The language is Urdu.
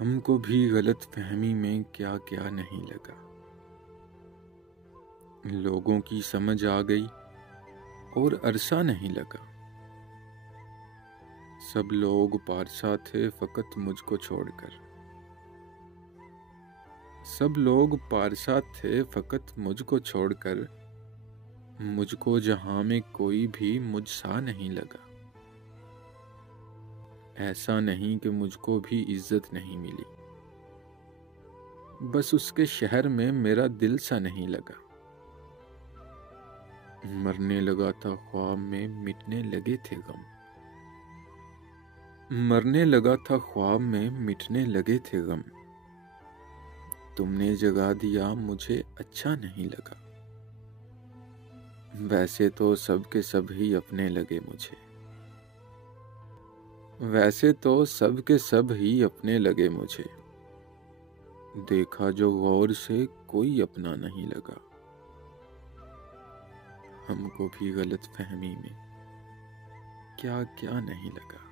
ہم کو بھی غلط فہمی میں کیا کیا نہیں لگا۔ لوگوں کی سمجھ آ گئی اور عرصہ نہیں لگا۔ سب لوگ پارسا تھے فقط مجھ کو چھوڑ کر۔ سب لوگ پارسا تھے فقط مجھ کو چھوڑ کر، مجھ کو جہاں میں کوئی بھی مجھ سا نہیں لگا۔ ایسا نہیں کہ مجھ کو بھی عزت نہیں ملی، بس اس کے شہر میں میرا دل سا نہیں لگا۔ مرنے لگا تھا خواب میں مٹنے لگے تھے غم۔ مرنے لگا تھا خواب میں مٹنے لگے تھے غم۔ تم نے جگا دیا مجھے اچھا نہیں لگا۔ ویسے تو سب کے سب ہی اپنے لگے مجھے۔ ویسے تو سب کے سب ہی اپنے لگے مجھے۔ دیکھا جو غور سے کوئی اپنا نہیں لگا۔ ہم کو بھی غلط فہمی میں کیا کیا نہیں لگا۔